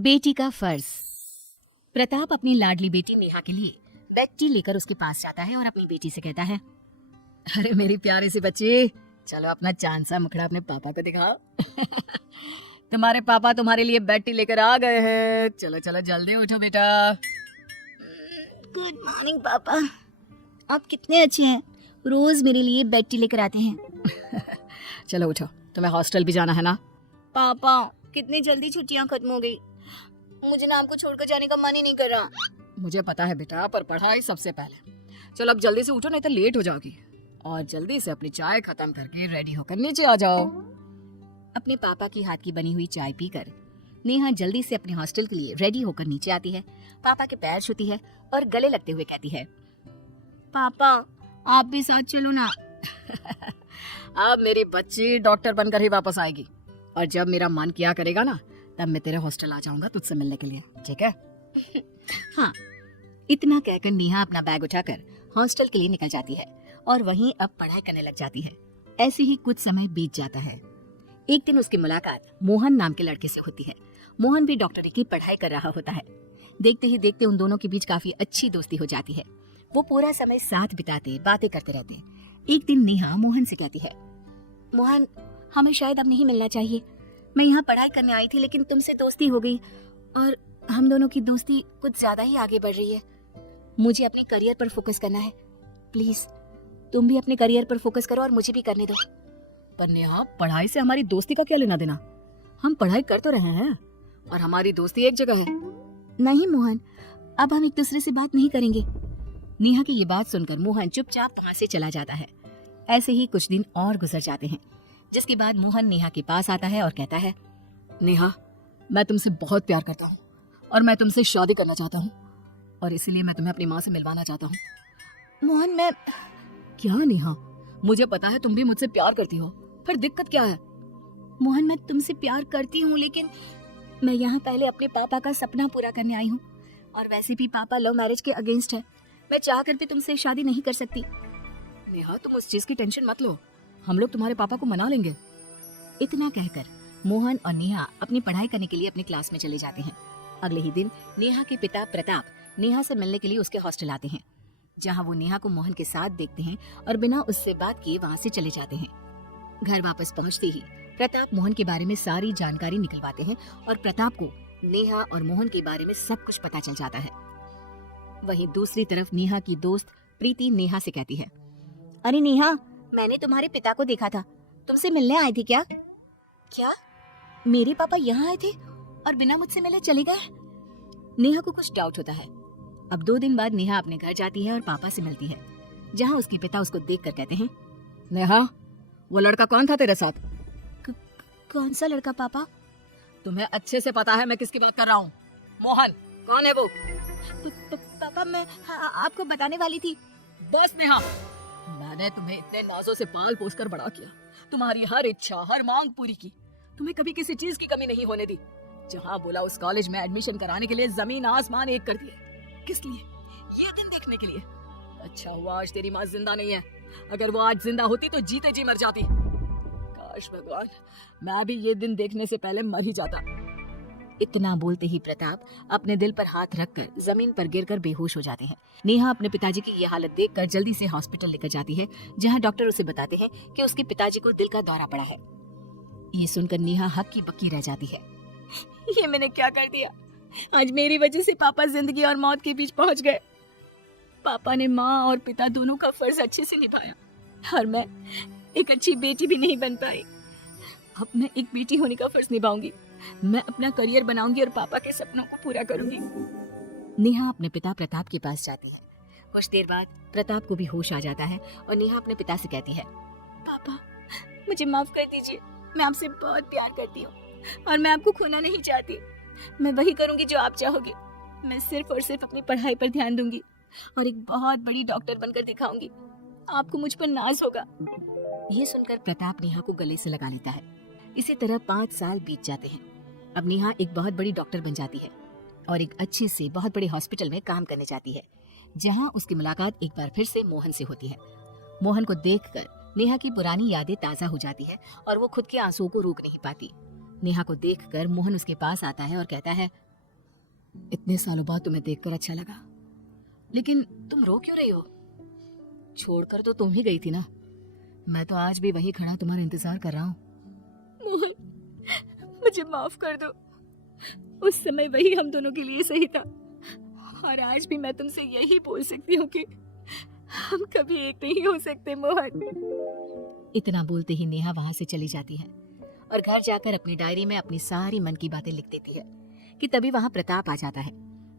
बेटी का फर्ज। प्रताप अपनी लाडली बेटी नेहा के लिए बेड टी लेकर उसके पास जाता है और अपनी बेटी से कहता है, अरे मेरी प्यारी सी बच्ची, चलो अपना चांद सा मुखड़ा अपने पापा को दिखाओ। तुम्हारे पापा तुम्हारे लिए बेड टी लेकर आ गए हैं। चलो चलो जल्दी उठो बेटा। गुड मॉर्निंग पापा, आप कितने अच्छे हैं, रोज मेरे लिए बेड टी लेकर आते हैं। चलो उठो, तुम्हें हॉस्टल भी जाना है ना। पापा कितनी जल्दी छुट्टियां खत्म हो गई, मुझे ना आपको छोड़कर जाने का मन ही नहीं कर रहा। मुझे पता है बेटा, पर पढ़ाई सबसे पहले। चलो अब जल्दी से उठो, नहीं तो लेट हो जाओगी। और जल्दी से अपनी चाय खत्म करके रेडी होकर नीचे आ जाओ। अपने पापा की हाथ की बनी हुई चाय पीकर नेहा जल्दी से अपने हॉस्टल के लिए रेडी होकर नीचे आती है। पापा के पैर छूती है और गले लगते हुए कहती है, पापा आप भी साथ चलो ना। अब मेरी बच्ची डॉक्टर बनकर ही वापस आएगी, और जब मेरा मन किया करेगा ना, तब मैं तेरे हॉस्टल आ जाऊंगा तुझसे मिलने के लिए, ठीक है? हाँ। इतना कहकर नेहा अपना बैग उठाकर हॉस्टल के लिए निकल जाती है और वहीं अब पढ़ाई करने लग जाती है। ऐसे ही कुछ समय बीत जाता है। एक दिन उसकी मुलाकात मोहन नाम के लड़के से होती है। मोहन भी डॉक्टरी की पढ़ाई कर रहा होता है। देखते ही देखते उन दोनों के बीच काफी अच्छी दोस्ती हो जाती है। वो पूरा समय साथ बिताते, बातें करते रहते। एक दिन नेहा मोहन से कहती है, मोहन हमें शायद अब नहीं मिलना चाहिए। मैं यहाँ पढ़ाई करने आई थी, लेकिन तुमसे दोस्ती हो गई और हम दोनों की दोस्ती कुछ ज्यादा ही आगे बढ़ रही है। मुझे अपने करियर पर फोकस करना है। प्लीज तुम भी अपने करियर पर फोकस करो और मुझे भी करने दो। पर नेहा, पढ़ाई से हमारी दोस्ती का क्या लेना देना? हम पढ़ाई कर तो रहे हैं और हमारी दोस्ती एक जगह है। नहीं मोहन, अब हम एक दूसरे से बात नहीं करेंगे। नेहा की ये बात सुनकर मोहन चुपचाप वहाँ से चला जाता है। ऐसे ही कुछ दिन और गुजर जाते हैं, जिसके बाद मोहन नेहा के पास आता है और कहता है, नेहा मैं तुमसे बहुत प्यार करता हूँ और मैं तुमसे शादी करना चाहता हूँ, और इसीलिए मैं तुम्हें अपनी माँ से मिलवाना चाहता हूँ। मोहन मैं क्या नेहा, मुझे पता है तुम भी मुझसे प्यार करती हो, फिर दिक्कत क्या है? मोहन मैं तुमसे प्यार करती हूँ, लेकिन मैं यहाँ पहले अपने पापा का सपना पूरा करने आई हूँ, और वैसे भी पापा लव मैरिज के अगेंस्ट है। मैं चाह कर भी तुमसे शादी नहीं कर सकती। नेहा तुम उस चीज की टेंशन मत लो, हम लोग तुम्हारे पापा को मना लेंगे। इतना कहकर मोहन और नेहा अपनी पढ़ाई करने के लिए अपनी क्लास में चले जाते हैं। अगले ही दिन नेहा के पिता प्रताप नेहा से मिलने के लिए उसके हॉस्टल आते हैं, जहां वो नेहा को मोहन के साथ देखते हैं और बिना उससे बात किए वहां से चले जाते हैं। घर वापस पहुंचते ही प्रताप मोहन के बारे में सारी जानकारी निकलवाते हैं और प्रताप को नेहा और मोहन के बारे में सब कुछ पता चल जाता है। वहीं दूसरी तरफ नेहा की दोस्त प्रीति नेहा से कहती है, अरे नेहा, मैंने तुम्हारे पिता को देखा था, तुमसे मिलने आए थे क्या? क्या मेरे पापा यहाँ आए थे और बिना मुझसे मिले चले गए? नेहा को कुछ डाउट होता है। अब 2 दिन बाद नेहा अपने घर जाती है और पापा से मिलती है, जहाँ उसके पिता उसको देखकर कहते हैं, नेहा वो लड़का कौन था तेरे साथ? कौन सा लड़का पापा? तुम्हें अच्छे से पता है मैं किसकी बात कर रहा हूँ। मोहन कौन है वो? पापा मैं आपको बताने वाली थी। बस नेहा, मैंने तुम्हें इतने नाजों से पाल पोस कर बड़ा किया, तुम्हारी हर इच्छा हर मांग पूरी की, तुम्हें कभी किसी चीज की कमी नहीं होने दी। जहाँ बोला उस कॉलेज में एडमिशन कराने के लिए जमीन आसमान एक कर दिए। किस लिए? ये दिन देखने के लिए। अच्छा हुआ आज तेरी माँ जिंदा नहीं है, अगर वो आज जिंदा होती तो जीते जी मर जाती। काश भगवान, मैं भी ये दिन देखने से पहले मर ही जाता। इतना बोलते ही प्रताप अपने दिल पर हाथ रखकर जमीन पर गिरकर बेहोश हो जाते हैं। नेहा अपने पिताजी की ये हालत देखकर जल्दी से हॉस्पिटल लेकर जाती है, जहां डॉक्टर उसे बताते हैं कि उसके पिताजी को दिल का दौरा पड़ा है। ये सुनकर नेहा हक्की बक्की रह जाती है। ये मैंने क्या कर दिया? आज मेरी वजह से पापा जिंदगी और मौत के बीच पहुंच गए। पापा ने माँ और पिता दोनों का फर्ज अच्छे से निभाया, और मैं एक अच्छी बेटी भी नहीं बन पाई। अब मैं एक बेटी होने का फर्ज निभाऊंगी। मैं अपना करियर बनाऊंगी और पापा के सपनों को पूरा करूंगी। नेहा अपने पिता प्रताप के पास जाती है। कुछ देर बाद प्रताप को भी होश आ जाता है और नेहा अपने पिता से कहती है, पापा मुझे माफ कर दीजिए, मैं आपसे बहुत प्यार करती हूँ और मैं आपको खोना नहीं चाहती। मैं वही करूंगी जो आप चाहोगे। मैं सिर्फ और सिर्फ अपनी पढ़ाई पर ध्यान दूंगी और एक बहुत बड़ी डॉक्टर बनकर दिखाऊंगी। आपको मुझ पर नाज होगा। ये सुनकर प्रताप नेहा को गले से लगा लेता है। इसी तरह 5 साल बीत जाते हैं। अब नेहा एक बहुत बड़ी डॉक्टर बन जाती है और एक अच्छे से बहुत बड़े हॉस्पिटल में काम करने जाती है, जहां उसकी मुलाकात एक बार फिर से मोहन से होती है। मोहन को देखकर नेहा की पुरानी यादें ताजा हो जाती है और वो खुद के आंसुओं को रोक नहीं पाती। नेहा को देखकर मोहन उसके पास आता है और कहता है, इतने सालों बाद तुम्हें देखकर अच्छा लगा, लेकिन तुम रो क्यों रही हो? छोड़कर तो तुम ही गई थी ना। मैं तो आज भी वहीं खड़ा तुम्हारा इंतजार कर रहा हूँ। मोहन, मुझे माफ कर दो। उस समय वही हम दोनों के लिए सही था, और आज भी मैं तुमसे यही बोल सकती हूँ कि हम कभी एक नहीं हो सकते मोहन। इतना बोलते ही नेहा वहां से चली जाती है और घर जाकर अपनी डायरी में अपनी सारी मन की बातें लिख देती है कि तभी वहां प्रताप आ जाता है।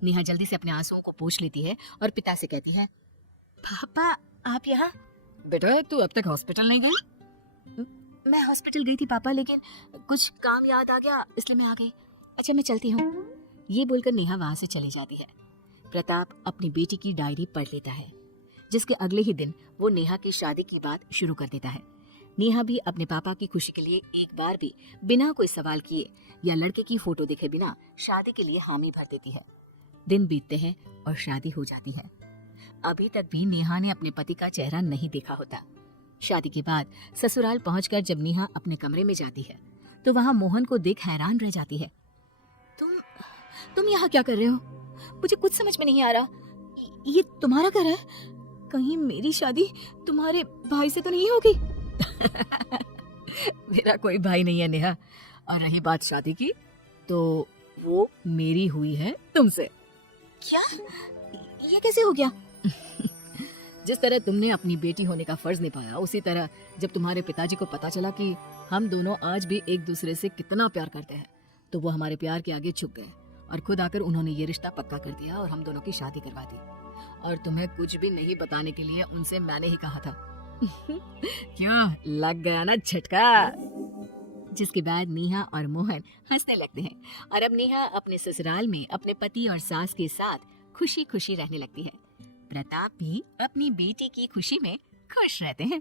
नेहा जल्दी से अपने आंसुओं को पोंछ लेती है और पिता से कहती है, पापा, आप यहाँ? बेटा तू अब तक हॉस्पिटल नहीं गई? मैं हॉस्पिटल गई थी पापा, लेकिन कुछ काम याद आ गया इसलिए मैं आ गई। अच्छा, मैं चलती हूँ। ये बोलकर नेहा वहां से चली जाती है। प्रताप अपनी बेटी की डायरी पढ़ लेता है, जिसके अगले ही दिन वो नेहा की शादी की बात शुरू कर देता है। नेहा भी अपने पापा की खुशी के लिए एक बार भी बिना कोई सवाल किए या लड़के की फोटो देखे बिना शादी के लिए हामी भर देती है। दिन बीतते हैं और शादी हो जाती है। अभी तक भी नेहा ने अपने पति का चेहरा नहीं देखा होता। शादी के बाद ससुराल पहुंचकर जब नेहा अपने कमरे में जाती है तो वहां मोहन को देख हैरान रह जाती है। तुम यहाँ क्या कर रहे हो? मुझे कुछ समझ में नहीं आ रहा। ये तुम्हारा घर है? कहीं मेरी शादी तुम्हारे भाई से तो नहीं होगी? मेरा कोई भाई नहीं है नेहा, और रही बात शादी की तो वो मेरी हुई है तुमसे। क्या? ये कैसे हो गया? जिस तरह तुमने अपनी बेटी होने का फर्ज निभाया, उसी तरह जब तुम्हारे पिताजी को पता चला कि हम दोनों आज भी एक दूसरे से कितना प्यार करते हैं, तो वो हमारे प्यार के आगे झुक गए और खुद आकर उन्होंने ये रिश्ता पक्का कर दिया और हम दोनों की शादी करवा दी। और तुम्हें कुछ भी नहीं बताने के लिए उनसे मैंने ही कहा था। क्यों, लग गया ना झटका? जिसके बाद नेहा और मोहन हंसने लगते हैं और अब नेहा अपने ससुराल में अपने पति और सास के साथ खुशी खुशी रहने लगती है। प्रताप भी अपनी बेटी की खुशी में खुश रहते हैं।